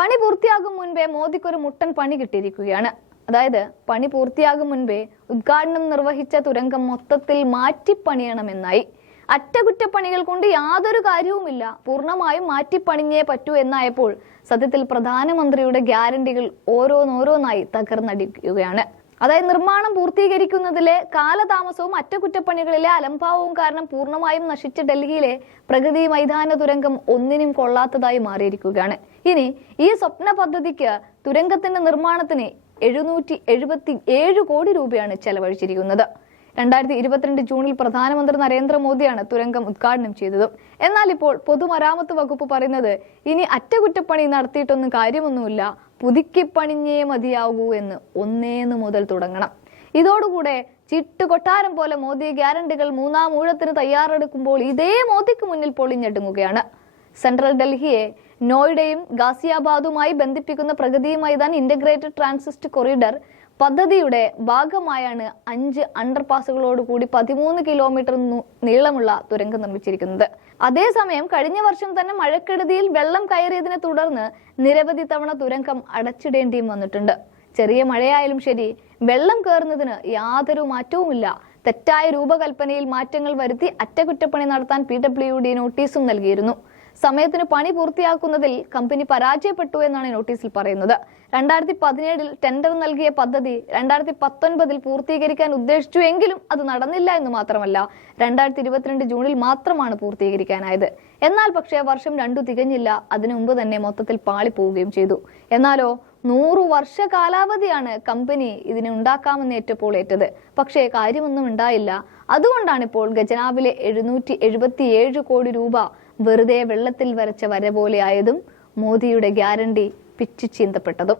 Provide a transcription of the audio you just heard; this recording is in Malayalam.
പണി പൂർത്തിയാകും മുൻപേ മോദിക്കൊരു മുട്ടൻ പണി കിട്ടിയിരിക്കുകയാണ്. അതായത് പണി പൂർത്തിയാകും മുൻപേ ഉദ്ഘാടനം നിർവഹിച്ച തുരങ്കം മൊത്തത്തിൽ മാറ്റിപ്പണിയണമെന്നായി. അറ്റകുറ്റപ്പണികൾ കൊണ്ട് യാതൊരു കാര്യവുമില്ല, പൂർണ്ണമായും മാറ്റിപ്പണിഞ്ഞേ പറ്റൂ എന്നായപ്പോൾ സത്യത്തിൽ പ്രധാനമന്ത്രിയുടെ ഗ്യാരണ്ടികൾ ഓരോന്നോരോന്നായി തകർന്നടിക്കുകയാണ്. അതായത് നിർമ്മാണം പൂർത്തീകരിക്കുന്നതിലെ കാലതാമസവും അറ്റകുറ്റപ്പണികളിലെ അലംഭാവവും കാരണം പൂർണ്ണമായും നശിച്ച ഡൽഹിയിലെ പ്രഗതി മൈതാന തുരങ്കം ഒന്നിനും കൊള്ളാത്തതായി മാറിയിരിക്കുകയാണ്. ഇനി ഈ സ്വപ്ന പദ്ധതിക്ക് തുരങ്കത്തിന്റെ നിർമ്മാണത്തിന് 777 കോടി രൂപയാണ് ചെലവഴിച്ചിരിക്കുന്നത്. 2022 ജൂണിൽ പ്രധാനമന്ത്രി നരേന്ദ്രമോദിയാണ് തുരങ്കം ഉദ്ഘാടനം ചെയ്തത്. എന്നാൽ ഇപ്പോൾ പൊതുമരാമത്ത് വകുപ്പ് പറയുന്നത് ഇനി അറ്റകുറ്റപ്പണി നടത്തിയിട്ടൊന്നും കാര്യമൊന്നുമില്ല, പുതുക്കിപ്പണിഞ്ഞേ മതിയാകൂ എന്ന് ഒന്നേന്ന് മുതൽ തുടങ്ങണം. ഇതോടുകൂടെ ചിട്ടുകൊട്ടാരം പോലെ മോദി ഗ്യാരണ്ടികൾ മൂന്നാം ഊഴത്തിന് തയ്യാറെടുക്കുമ്പോൾ ഇതേ മോദിക്ക് മുന്നിൽ പൊളിഞ്ഞെടുങ്ങുകയാണ്. സെൻട്രൽ ഡൽഹിയെ നോയിഡയും ഗാസിയാബാദുമായി ബന്ധിപ്പിക്കുന്ന പ്രഗതി മൈതാൻ ഇന്റഗ്രേറ്റഡ് ട്രാൻസിറ്റ് കൊറിഡർ പദ്ധതിയുടെ ഭാഗമായാണ് 5 അണ്ടർപാസുകളോടുകൂടി 13 കിലോമീറ്റർ നീളമുള്ള തുരങ്കം നിർമ്മിച്ചിരിക്കുന്നത്. അതേസമയം കഴിഞ്ഞ വർഷം തന്നെ മഴക്കെടുതിയിൽ വെള്ളം കയറിയതിനെ തുടർന്ന് നിരവധി തവണ തുരങ്കം അടച്ചിടേണ്ടിയും വന്നിട്ടുണ്ട്. ചെറിയ മഴയായാലും ശരി, വെള്ളം കയറുന്നതിന് യാതൊരു മാറ്റവുമില്ല. തെറ്റായ രൂപകൽപ്പനയിൽ മാറ്റങ്ങൾ വരുത്തി അറ്റകുറ്റപ്പണി നടത്താൻ PWD നോട്ടീസും നൽകിയിരുന്നു. സമയത്തിന് പണി പൂർത്തിയാക്കുന്നതിൽ കമ്പനി പരാജയപ്പെട്ടു എന്നാണ് നോട്ടീസിൽ പറയുന്നത്. 2017 ടെൻഡർ നൽകിയ പദ്ധതി 2019 പൂർത്തീകരിക്കാൻ ഉദ്ദേശിച്ചു എങ്കിലും അത് നടന്നില്ല എന്ന് മാത്രമല്ല 2022 ജൂണിൽ മാത്രമാണ് പൂർത്തീകരിക്കാനായത്. എന്നാൽ പക്ഷേ വർഷം 2 തികഞ്ഞില്ല, അതിനു മുമ്പ് തന്നെ മൊത്തത്തിൽ പാളിപ്പോവുകയും ചെയ്തു. എന്നാലോ 100 വർഷ കാലാവധിയാണ് കമ്പനി ഇതിനെ ഉണ്ടാക്കാമെന്ന് ഏറ്റപ്പോൾ ഏറ്റത്. പക്ഷേ കാര്യമൊന്നും ഉണ്ടായില്ല. അതുകൊണ്ടാണ് ഇപ്പോൾ ഖജനാവിലെ 777 കോടി രൂപ വെറുതെ വെള്ളത്തിൽ വരച്ച വര പോലെ ആയതും മോദിയുടെ ഗ്യാരണ്ടി പിച്ചു ചീന്തപ്പെട്ടതും.